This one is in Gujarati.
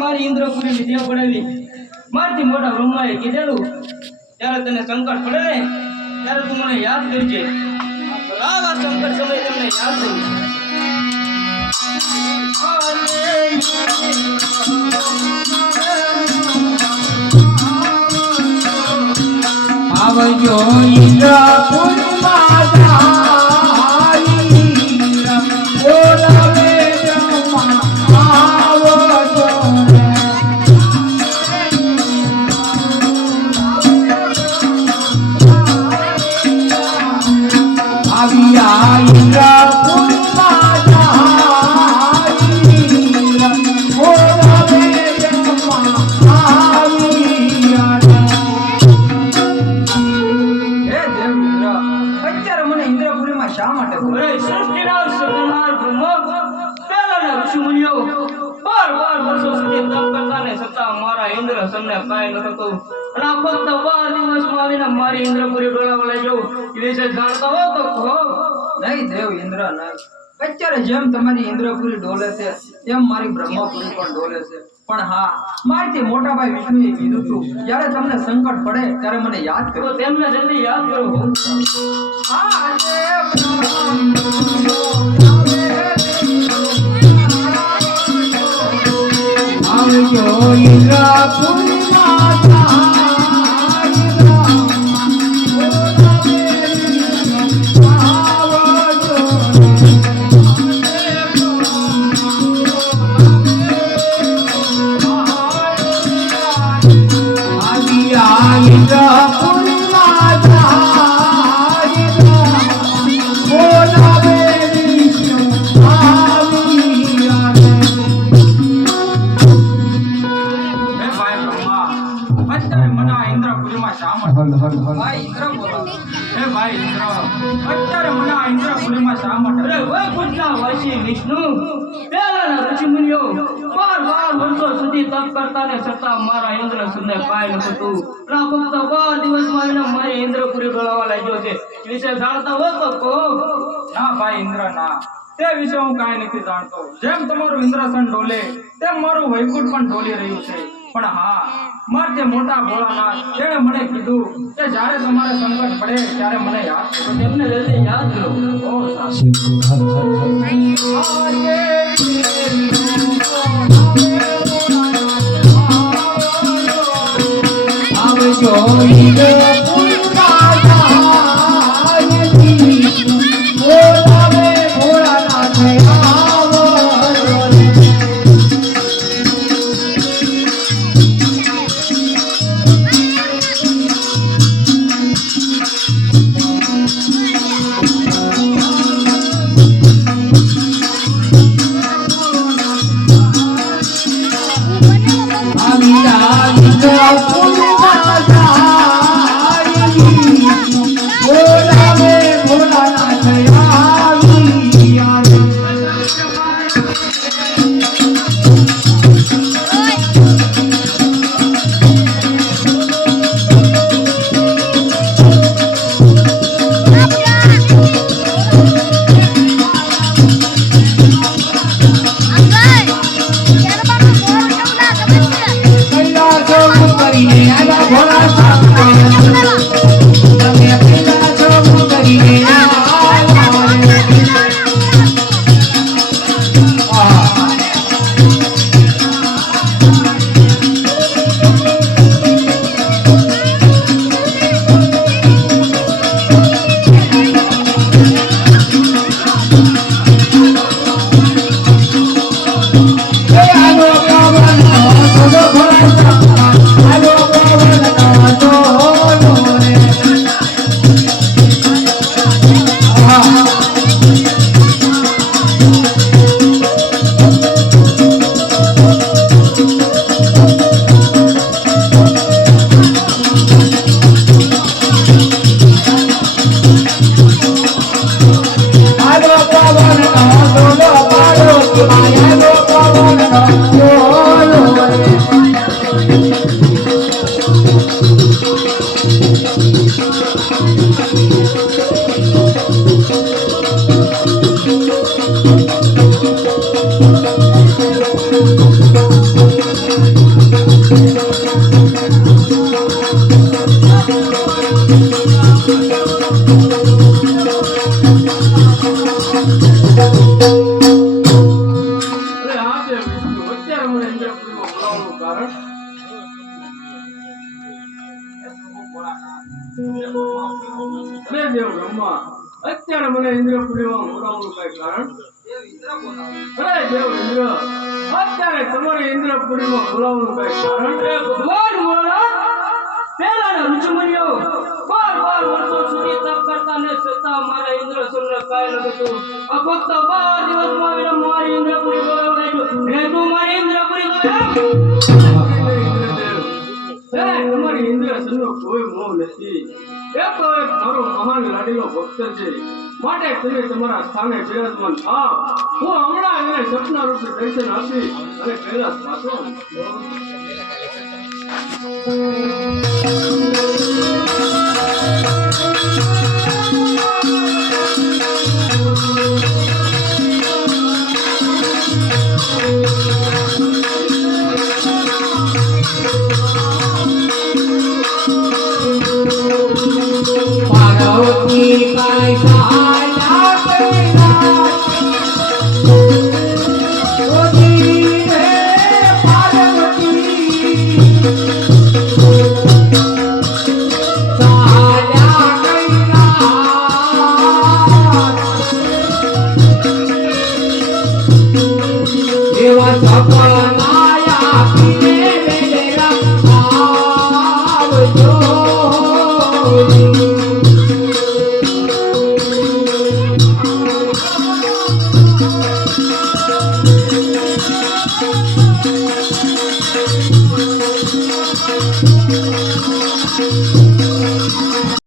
મારી ઇન્દ્રપુરી ની દેવ બનાવી મારથી મોટા બ્રહ્માએ કીધેલું ત્યારે તને સંકટ પડે ને ત્યારે તું મને યાદ કરજે આવા સંકટ સમય તમને યાદ કરું આવજો ઇન્દ્રપુરી માતા મારી ઇન્દ્રપુરી ડોલાવા લઈ જાઉં એ વિશે જાણતા હો તો કહો. નહીં દેવ ઇન્દ્ર નહીં. અત્યારે જેમ તમારી ઇન્દ્રપુરી ડોલે છે તેમ મારી બ્રહ્મપુરી પણ ડોલે છે. પણ હા, મારથી મોટા ભાઈ વિષ્ણુએ કીધું હતું જ્યારે તમને સંકટ પડે ત્યારે મને યાદ કરો. તેમને જલ્દી યાદ કરો. આવજો ઇન્દ્રપુરી માતા વિષ્ણુ પેલાના ઋષિમુનિઓ 12 વર્ષો સુધી તપ કરતા ને છતાં મારા ઇન્દ્ર સુને પાય ન હતું. ફક્ત 12 દિવસમાં એને મારી ઇન્દ્રપુરી ડોલાવા લાગ્યો છે. વિશે જાણતા હો તો કહો. ના ભાઈ ઇન્દ્ર ના, તે વિશે હું કાંઈ નથી જાણતો. જેમ તમારું ઇન્દ્રસન ડોલે તેમ મારું વૈકુંઠ પણ ડોલી રહ્યું છે. પણ હા, મારે મોટા ભોળાનાથ તેણે મને કીધું કે જ્યારે તમારે સંકટ પડે ત્યારે મને યાદ કરો. તેમને જલ્દી યાદ કરો. આવજો ઇન્દ્રપુરી માતા બોલાવે ભોળાનાથ આવી દેવ બ્રહ્મા અત્યારે મને ઇન્દ્રપુરીમાં બોલાવવાનું કઈ કારણ? અરે દેવ ઇન્દ્ર અત્યારે તમારે ઇન્દ્રપુરીમાં બોલાવવાનું કઈ કારણ? ભગવાન ભોળાનાથ, પહેલાના ઋષિમુનિઓ 12 વર્ષો સુધી તપ કરતા ને છતાં મારા ઇન્દ્રસુરને કાંઈ ન થતું. આ ફક્ત 12 દિવસમાં આવીને મારી ઇન્દ્રપુરી બોલાવવા લાગ્યો. ને તું મારી ઇન્દ્રપુરી તમારી ઇન્દ્રસનનો કોઈ મોહ નથી. એ તો એક મારો મહાન લાડીલો ભક્ત છે, માટે તમે તમારા સ્થાને બિરાજમાન થાવ. હું હમણાં એને સપના રૂપે દર્શન આપી અને કૈલાસ પાછો એવા